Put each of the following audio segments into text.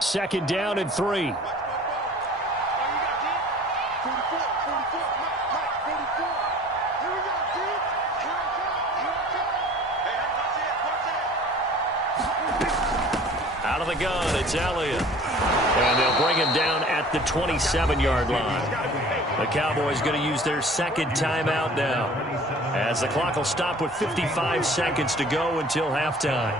Second down and 3. Out of the gun, it's Elliott. And they'll bring him down at the 27-yard line. The Cowboys going to use their second timeout now, as the clock will stop with 55 seconds to go until halftime.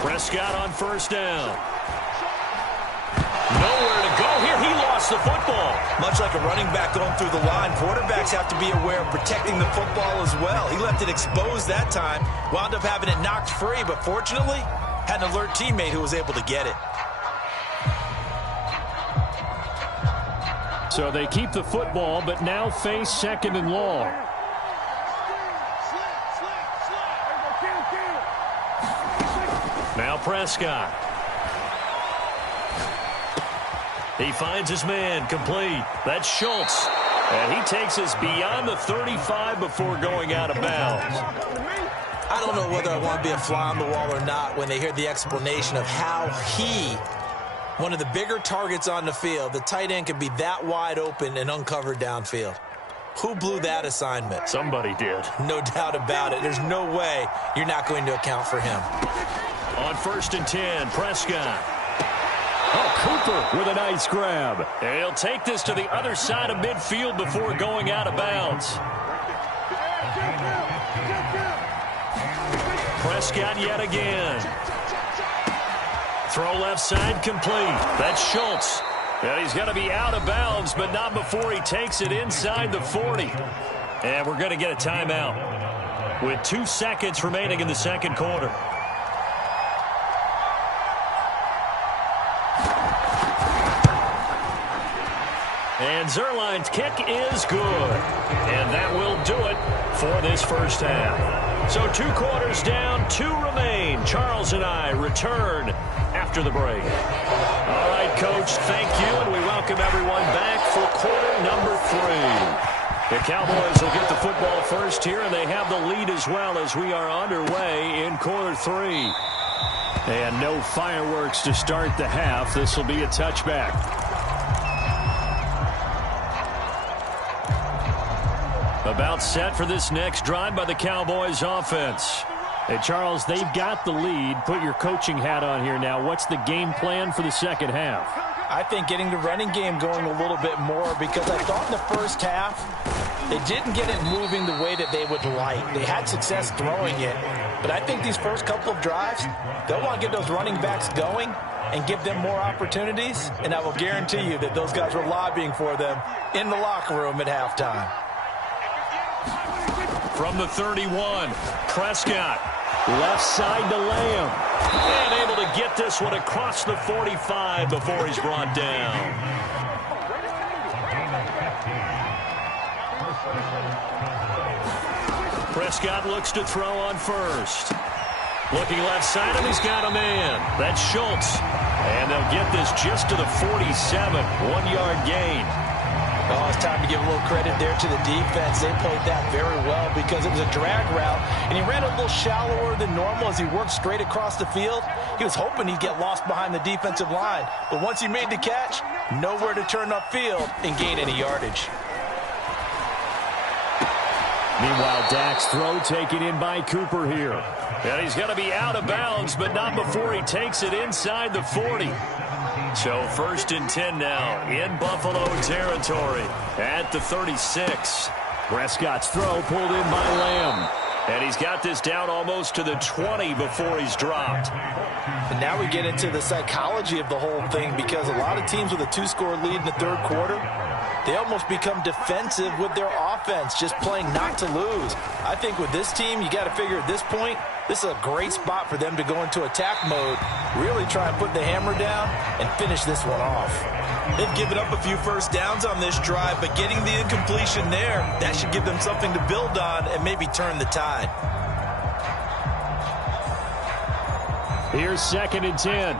Prescott on first down. Nowhere to go here. He lost the football. Much like a running back going through the line, quarterbacks have to be aware of protecting the football as well. He left it exposed that time, wound up having it knocked free, but fortunately had an alert teammate who was able to get it. So they keep the football, but now face second and long. Now Prescott. He finds his man, complete. That's Schultz. And he takes us beyond the 35 before going out of bounds. I don't know whether I want to be a fly on the wall or not when they hear the explanation of how he, one of the bigger targets on the field, the tight end could be that wide open and uncovered downfield. Who blew that assignment? Somebody did. No doubt about it. There's no way you're not going to account for him. On first and 10, Prescott. Oh, Cooper with a nice grab. And he'll take this to the other side of midfield before going out of bounds. Prescott yet again. Throw left side complete. That's Schultz. And he's going to be out of bounds, but not before he takes it inside the 40. And we're going to get a timeout with 2 seconds remaining in the second quarter. And Zerline's kick is good. And that will do it for this first half. So 2 quarters down, 2 remain. Charles and I return after the break. All right, Coach, thank you, and we welcome everyone back for quarter number 3. The Cowboys will get the football first here, and they have the lead as well as we are underway in quarter 3. And no fireworks to start the half. This will be a touchback. About set for this next drive by the Cowboys offense. Hey, Charles, they've got the lead. Put your coaching hat on here now. What's the game plan for the second half? I think getting the running game going a little bit more, because I thought in the first half they didn't get it moving the way that they would like. They had success throwing it, but I think these first couple of drives, they'll want to get those running backs going and give them more opportunities, and I will guarantee you that those guys were lobbying for them in the locker room at halftime. From the 31, Prescott, left side to Lamb. And able to get this one across the 45 before he's brought down. Prescott looks to throw on first. Looking left side, and he's got a man. That's Schultz. And they'll get this just to the 47, 1-yard gain. Oh, it's time to give a little credit there to the defense. They played that very well because it was a drag route, and he ran a little shallower than normal as he worked straight across the field. He was hoping he'd get lost behind the defensive line, but once he made the catch, nowhere to turn upfield and gain any yardage. Meanwhile, Dak's throw taken in by Cooper here. And he's going to be out of bounds, but not before he takes it inside the 40. So first and 10 now in Buffalo territory at the 36. Prescott's throw pulled in by Lamb. And he's got this down almost to the 20 before he's dropped. And now we get into the psychology of the whole thing, because a lot of teams with a 2-score lead in the third quarter, they almost become defensive with their offense, just playing not to lose. I think with this team, you got to figure at this point, this is a great spot for them to go into attack mode, really try and put the hammer down and finish this one off. They've given up a few first downs on this drive, but getting the incompletion there, that should give them something to build on and maybe turn the tide. Here's second and 10.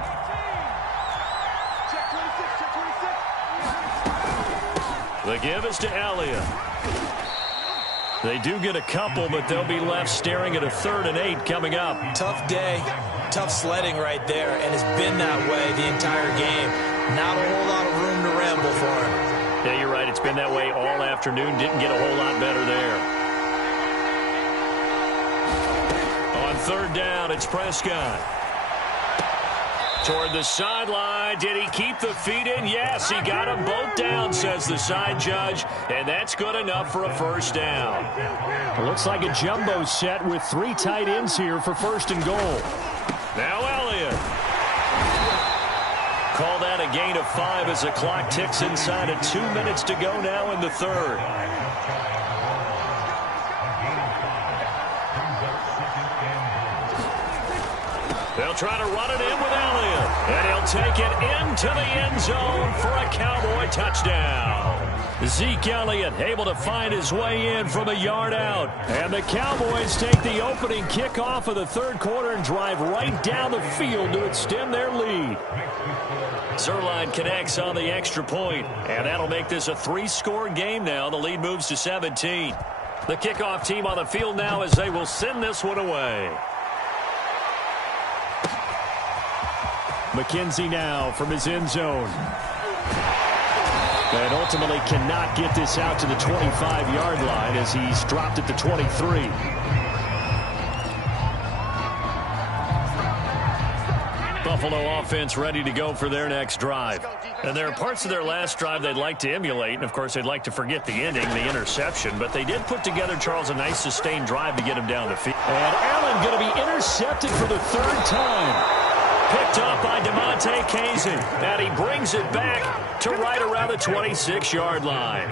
The give is to Elliott. They do get a couple, but they'll be left staring at a 3rd and 8 coming up. Tough day, tough sledding right there, and it's been that way the entire game. Not a whole lot of room to ramble for him. Yeah, you're right. It's been that way all afternoon. Didn't get a whole lot better there. On 3rd down, it's Prescott. Toward the sideline. Did he keep the feet in? Yes, he got them both down, says the side judge, and that's good enough for a 1st down. It looks like a jumbo set with 3 tight ends here for 1st and goal. Now Elliott. Call that a gain of 5 as the clock ticks inside of 2 minutes to go now in the 3rd. They'll try to run it in with Elliott. And he'll take it into the end zone for a Cowboy touchdown. Zeke Elliott able to find his way in from a yard out. And the Cowboys take the opening kickoff of the 3rd quarter and drive right down the field to extend their lead. Zerline connects on the extra point, and that'll make this a 3-score game now. The lead moves to 17. The kickoff team on the field now as they will send this one away. McKenzie now from his end zone. And ultimately cannot get this out to the 25-yard line as he's dropped at the 23. Buffalo offense ready to go for their next drive. And there are parts of their last drive they'd like to emulate, and of course they'd like to forget the ending, the interception, but they did put together, Charles, a nice sustained drive to get him down the field. And Allen going to be intercepted for the 3rd time. Picked up by DeMonte Kazin, and he brings it back to right around the 26-yard line.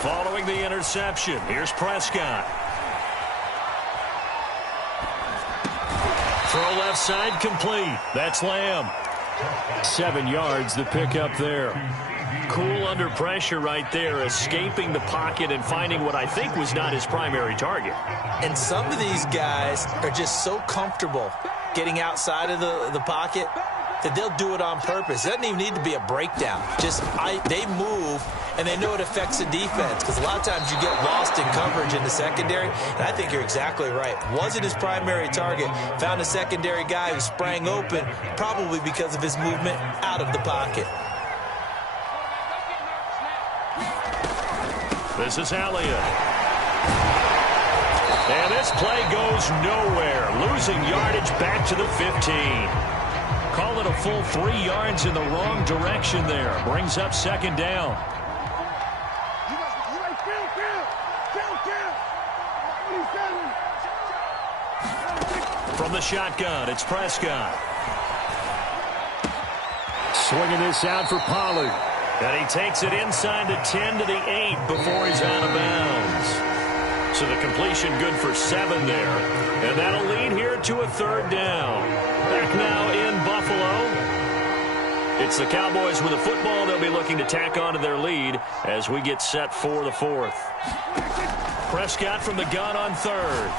Following the interception, here's Prescott. Throw left side complete. That's Lamb. 7 yards, the pickup there. Cool under pressure right there, escaping the pocket and finding what I think was not his primary target. And some of these guys are just so comfortable getting outside of the pocket that they'll do it on purpose. It doesn't even need to be a breakdown. They move, and they know it affects the defense, because a lot of times you get lost in coverage in the secondary, and I think you're exactly right. Wasn't his primary target. Found a secondary guy who sprang open, probably because of his movement out of the pocket. This is Elliott. And this play goes nowhere. Losing yardage back to the 15. Call it a full 3 yards in the wrong direction there. Brings up 2nd down. From the shotgun, it's Prescott. Swinging this out for Pollard. And he takes it inside the 10 to the 8 before he's out of bounds. So the completion good for 7 there. And that'll lead here to a 3rd down. Back now in Buffalo. It's the Cowboys with the football. They'll be looking to tack on to their lead as we get set for the 4th. Prescott from the gun on 3rd.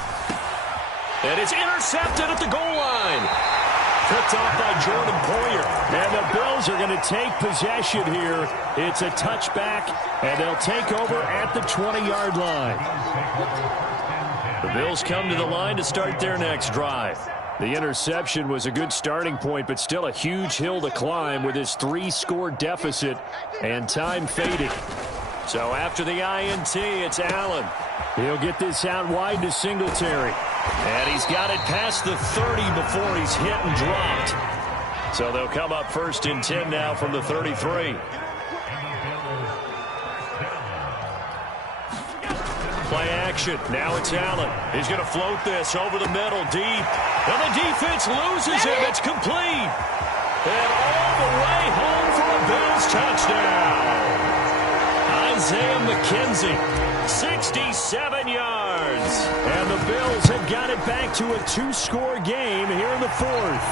And it's intercepted at the goal line. Picked off by Jordan Poyer. And the Bills are going to take possession here. It's a touchback, and they'll take over at the 20-yard line. The Bills come to the line to start their next drive. The interception was a good starting point, but still a huge hill to climb with his 3-score deficit and time fading. So after the INT, it's Allen. He'll get this out wide to Singletary. And he's got it past the 30 before he's hit and dropped. So they'll come up 1st and 10 now from the 33. Play action. Now it's Allen. He's going to float this over the middle deep. And the defense loses him. It's complete. And all the way home for a Bills touchdown. Isaiah McKenzie, 67 yards. And the Bills have got it back to a 2-score game here in the 4th.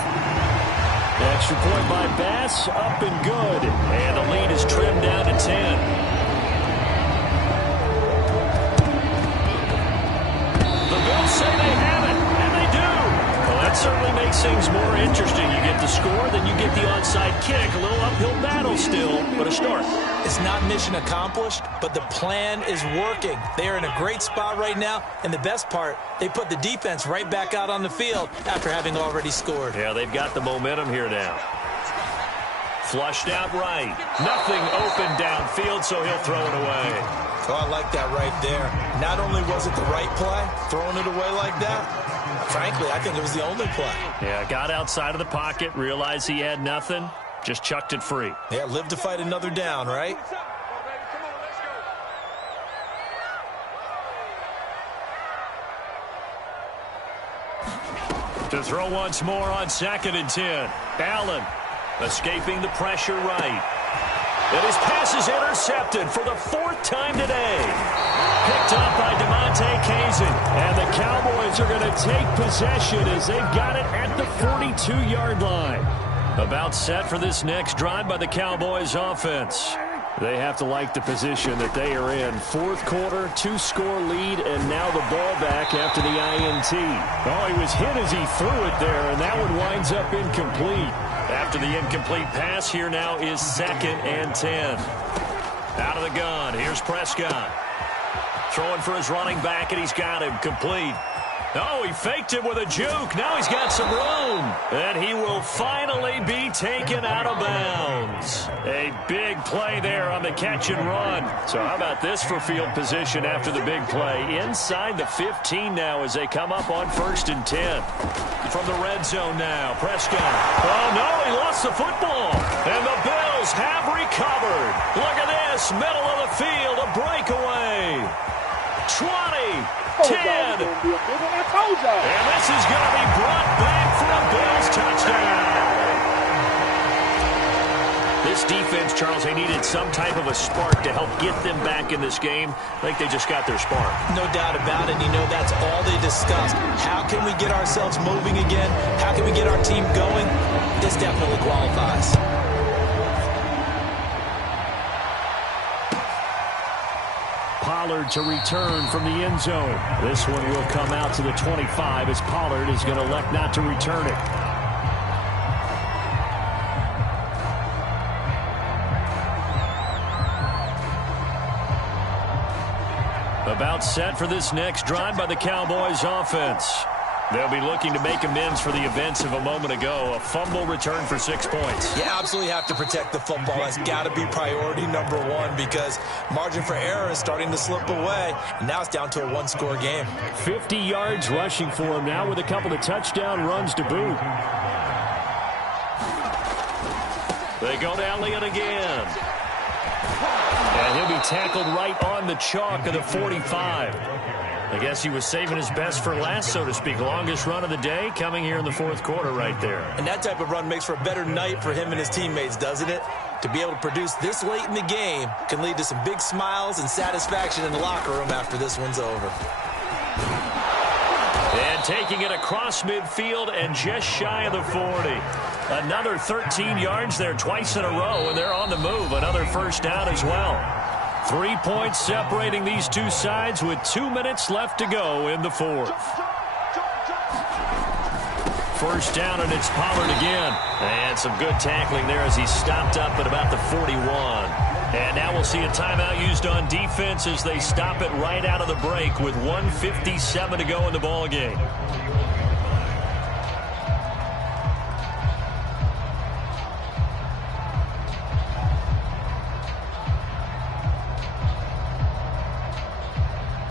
Extra point by Bass, up and good. And the lead is trimmed down to 10. The Bills say they have it, and they do. Well, that's certainly makes things more interesting. You get the score, then you get the onside kick. A little uphill battle still, but a start. It's not mission accomplished, but the plan is working. They are in a great spot right now, and the best part, they put the defense right back out on the field after having already scored. Yeah, they've got the momentum here now. Flushed out right. Nothing open downfield, so he'll throw it away. Oh, I like that right there. Not only was it the right play, throwing it away like that, frankly, I think it was the only play. Yeah, got outside of the pocket, realized he had nothing, just chucked it free. Yeah, live to fight another down, right? To throw once more on 2nd and 10. Allen escaping the pressure right. And his pass is intercepted for the 4th time today. Picked up by DeMonte Kazin. And the Cowboys are going to take possession as they've got it at the 42-yard line. About set for this next drive by the Cowboys offense. They have to like the position that they are in. 4th quarter, 2-score lead, and now the ball back after the INT. Oh, he was hit as he threw it there, and that one winds up incomplete. After the incomplete pass, here now is 2nd and 10. Out of the gun, here's Prescott. Throwing for his running back, and he's got him complete. Oh, he faked him with a juke. Now he's got some room. And he will finally be taken out of bounds. A big play there on the catch and run. So how about this for field position after the big play? Inside the 15 now as they come up on 1st and 10. From the red zone now, Prescott. Oh, no, he lost the football. And the Bills have recovered. Look at this, middle of the field, a breakaway. 20. 10. And this is going to be brought back for a Bills touchdown. This defense, Charles, they needed some type of a spark to help get them back in this game. I think they just got their spark. No doubt about it. You know, that's all they discussed. How can we get ourselves moving again? How can we get our team going? This definitely qualifies. Pollard to return from the end zone. This one will come out to the 25 as Pollard is going to elect not to return it. About set for this next drive by the Cowboys offense. They'll be looking to make amends for the events of a moment ago. A fumble return for 6 points. You absolutely have to protect the football. That's got to be priority number one because margin for error is starting to slip away. And now it's down to a 1-score game. 50 yards rushing for him now with a couple of touchdown runs to boot. They go to Elliott again. And he'll be tackled right on the chalk of the 45. I guess he was saving his best for last, so to speak. Longest run of the day coming here in the 4th quarter right there. And that type of run makes for a better night for him and his teammates, doesn't it? To be able to produce this late in the game can lead to some big smiles and satisfaction in the locker room after this one's over. And taking it across midfield and just shy of the 40. Another 13 yards there twice in a row, and they're on the move. Another first down as well. 3 points separating these two sides with 2 minutes left to go in the 4th. First down, and it's Pollard again. And some good tackling there as he stopped up at about the 41. And now we'll see a timeout used on defense as they stop it right out of the break with 1:57 to go in the ballgame.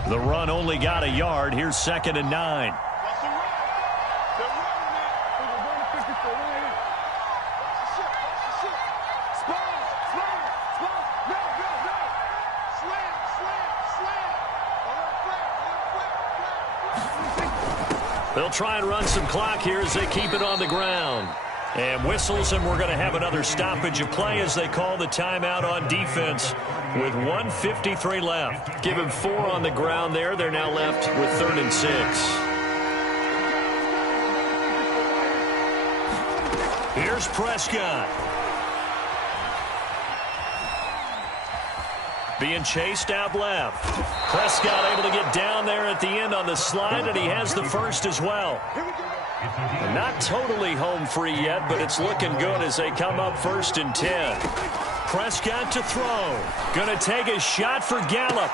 The run only got a yard. Here's 2nd and 9. They'll try and run some clock here as they keep it on the ground. And whistles, and we're going to have another stoppage of play as they call the timeout on defense with 1:53 left. Give him 4 on the ground there. They're now left with 3rd and 6. Here's Prescott. Being chased out left. Prescott able to get down there at the end on the slide, and he has the first as well. Not totally home free yet, but it's looking good as they come up 1st and 10. Prescott to throw. Going to take a shot for Gallup.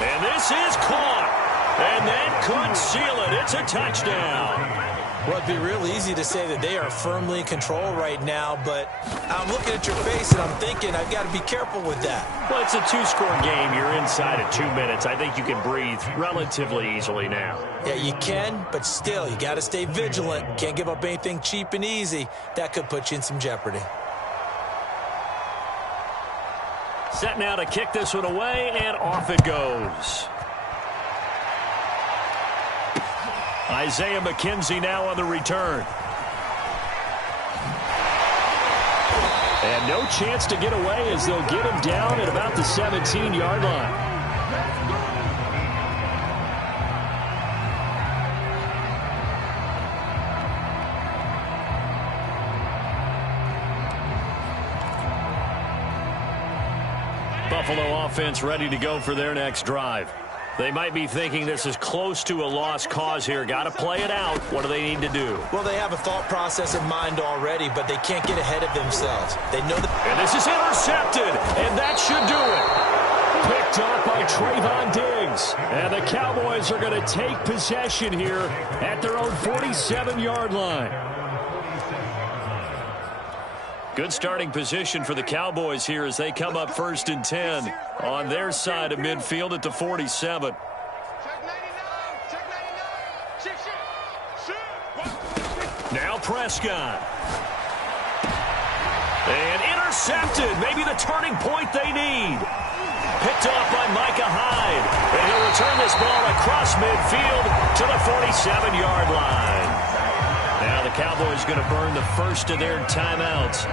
And this is caught. And that could seal it. It's a touchdown. Well, it'd be real easy to say that they are firmly in control right now, but I'm looking at your face and I'm thinking I've got to be careful with that. Well, it's a 2-score game. You're inside at 2 minutes. I think you can breathe relatively easily now. Yeah, you can, but still, you got to stay vigilant. Can't give up anything cheap and easy. That could put you in some jeopardy. Set now to kick this one away, and off it goes. Isaiah McKenzie now on the return. And no chance to get away as they'll get him down at about the 17-yard line. Buffalo offense ready to go for their next drive. They might be thinking this is close to a lost cause here. Got to play it out. What do they need to do? Well, they have a thought process in mind already, but they can't get ahead of themselves. They know that. And this is intercepted, and that should do it. Picked up by Trayvon Diggs. And the Cowboys are going to take possession here at their own 47-yard line. Good starting position for the Cowboys here as they come up 1st and 10 on their side of midfield at the 47. Now Prescott. And intercepted. Maybe the turning point they need. Picked off by Micah Hyde. And he'll return this ball across midfield to the 47-yard line. Now the Cowboys going to burn the first of their timeouts.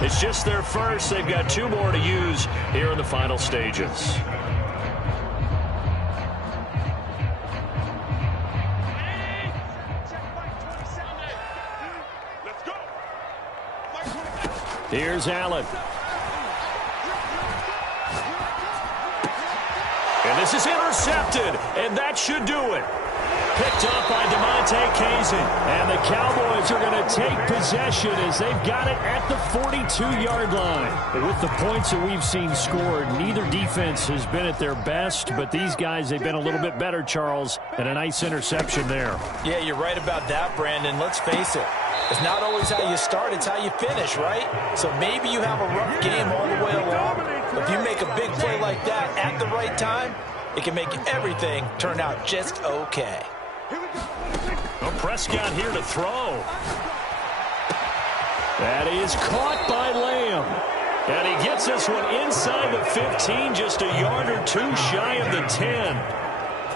It's just their first. They've got 2 more to use here in the final stages. Here's Allen. And this is intercepted, and that should do it. Picked up by DeMonte Kazin. And the Cowboys are going to take possession as they've got it at the 42-yard line. And with the points that we've seen scored, neither defense has been at their best, but these guys, they've been a little bit better, Charles, and a nice interception there. Yeah, you're right about that, Brandon. Let's face it. It's not always how you start, it's how you finish, right? So maybe you have a rough game all the way along, but if you make a big play like that at the right time, it can make everything turn out just okay. Well, Prescott here to throw. That is caught by Lamb. And he gets this one inside the 15, just a yard or 2 shy of the 10.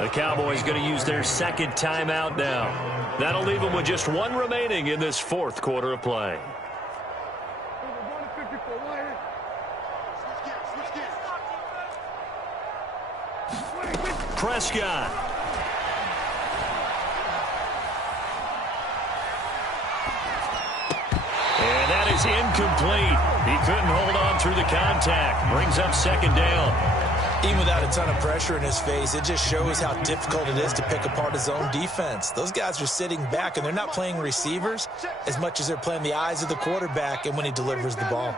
The Cowboys going to use their second timeout now. That'll leave them with just 1 remaining in this 4th quarter of play. Prescott. And that is incomplete. He couldn't hold on through the contact. Brings up 2nd down. Even without a ton of pressure in his face, it just shows how difficult it is to pick apart his own defense. Those guys are sitting back, and they're not playing receivers as much as they're playing the eyes of the quarterback and when he delivers the ball.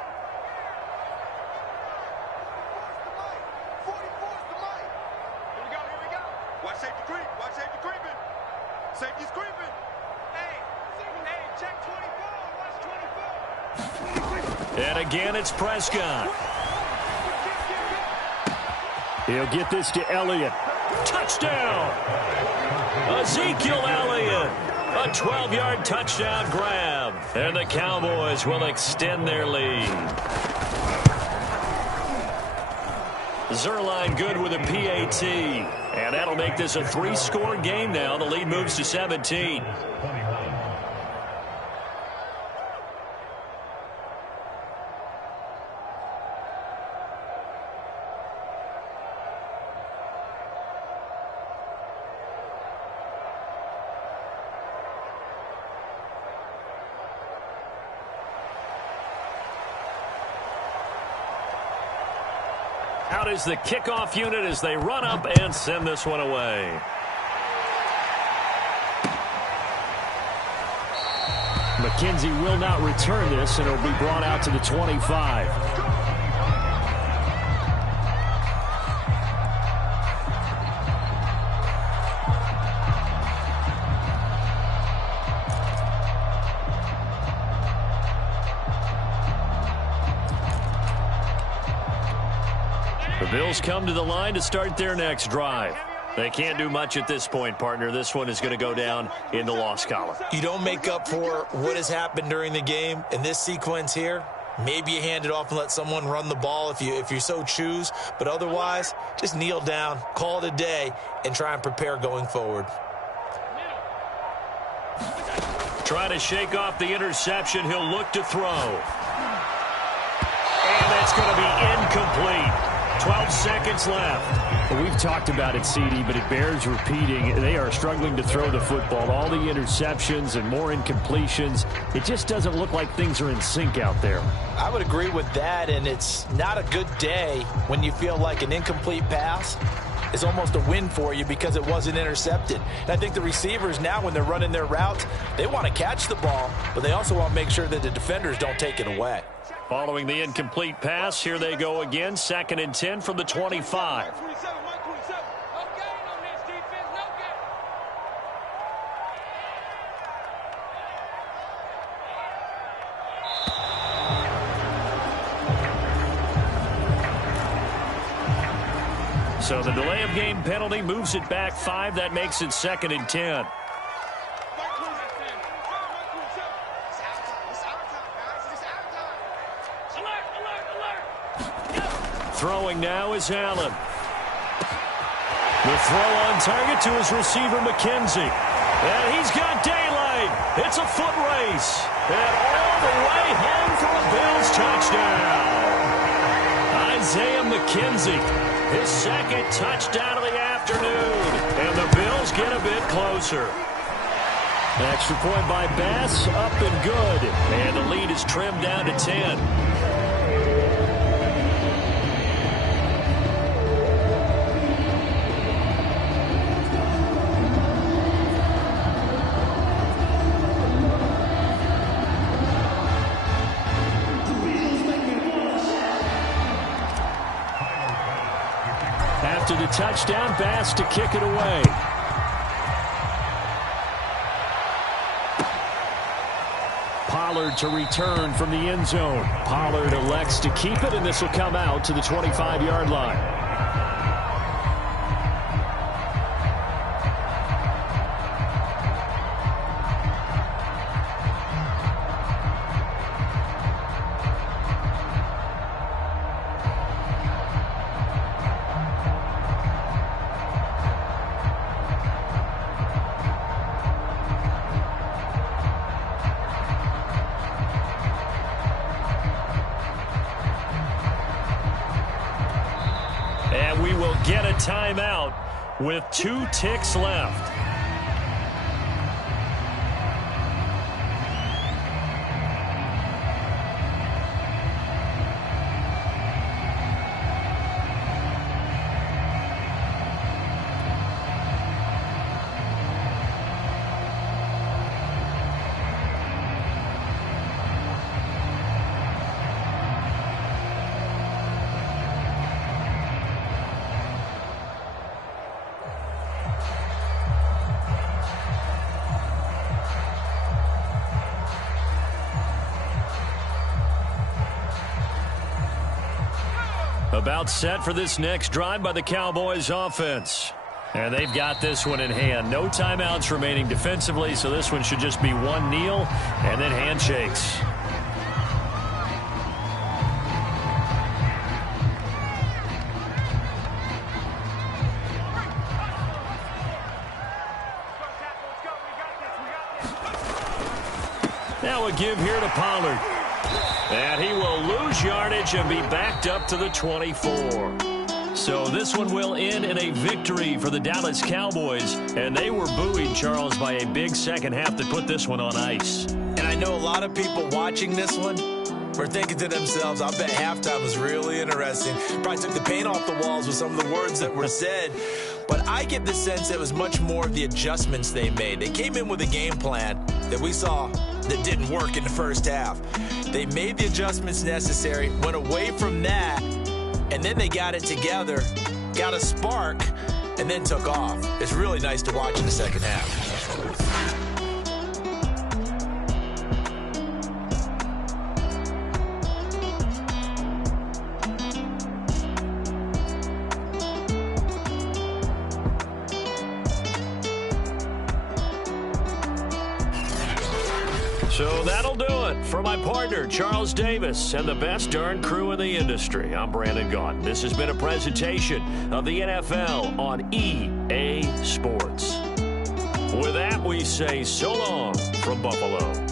And again, it's Prescott. He'll get this to Elliott. Touchdown! Ezekiel Elliott. A 12-yard touchdown grab. And the Cowboys will extend their lead. Zerline good with a PAT. And that'll make this a 3-score game now. The lead moves to 17. Out is the kickoff unit as they run up and send this one away. McKenzie will not return this, and it'll be brought out to the 25. The Bills come to the line to start their next drive. They can't do much at this point, partner. This one is going to go down in the loss column. You don't make up for what has happened during the game in this sequence here. Maybe you hand it off and let someone run the ball if you so choose. But otherwise, just kneel down, call it a day, and try and prepare going forward. Try to shake off the interception. He'll look to throw. And it's going to be incomplete. 12 seconds left. Well, we've talked about it, CD, but it bears repeating. They are struggling to throw the football. All the interceptions and more incompletions. It just doesn't look like things are in sync out there. I would agree with that, and it's not a good day when you feel like an incomplete pass is almost a win for you because it wasn't intercepted. And I think the receivers now, when they're running their routes, they want to catch the ball, but they also want to make sure that the defenders don't take it away. Following the incomplete pass, here they go again. 2nd and 10 from the 25. So the delay of game penalty moves it back 5. That makes it 2nd and 10. Throwing now is Allen. The throw on target to his receiver, McKenzie. And he's got daylight. It's a foot race. And all the way home for a Bills touchdown. Isaiah McKenzie, his 2nd touchdown of the afternoon. And the Bills get a bit closer. Extra point by Bass, up and good. And the lead is trimmed down to 10. After the touchdown, Bass to kick it away. Pollard to return from the end zone. Pollard elects to keep it, and this will come out to the 25-yard line. And we will get a timeout with 2 ticks left. About set for this next drive by the Cowboys offense. And they've got this one in hand. No timeouts remaining defensively, so this one should just be one kneel and then handshakes. Now a give here to Pollard. And he will lose yardage and be backed up to the 24. So this one will end in a victory for the Dallas Cowboys. And they were buoyed, Charles, by a big second half that put this one on ice. And I know a lot of people watching this one were thinking to themselves, I bet halftime was really interesting. Probably took the paint off the walls with some of the words that were said. But I get the sense it was much more of the adjustments they made. They came in with a game plan that we saw that didn't work in the first half. They made the adjustments necessary, went away from that, and then they got it together, got a spark, and then took off. It's really nice to watch in the second half. So that'll do it for my partner, Charles Davis, and the best darn crew in the industry. I'm Brandon Gaudin. This has been a presentation of the NFL on EA Sports. With that, we say so long from Buffalo.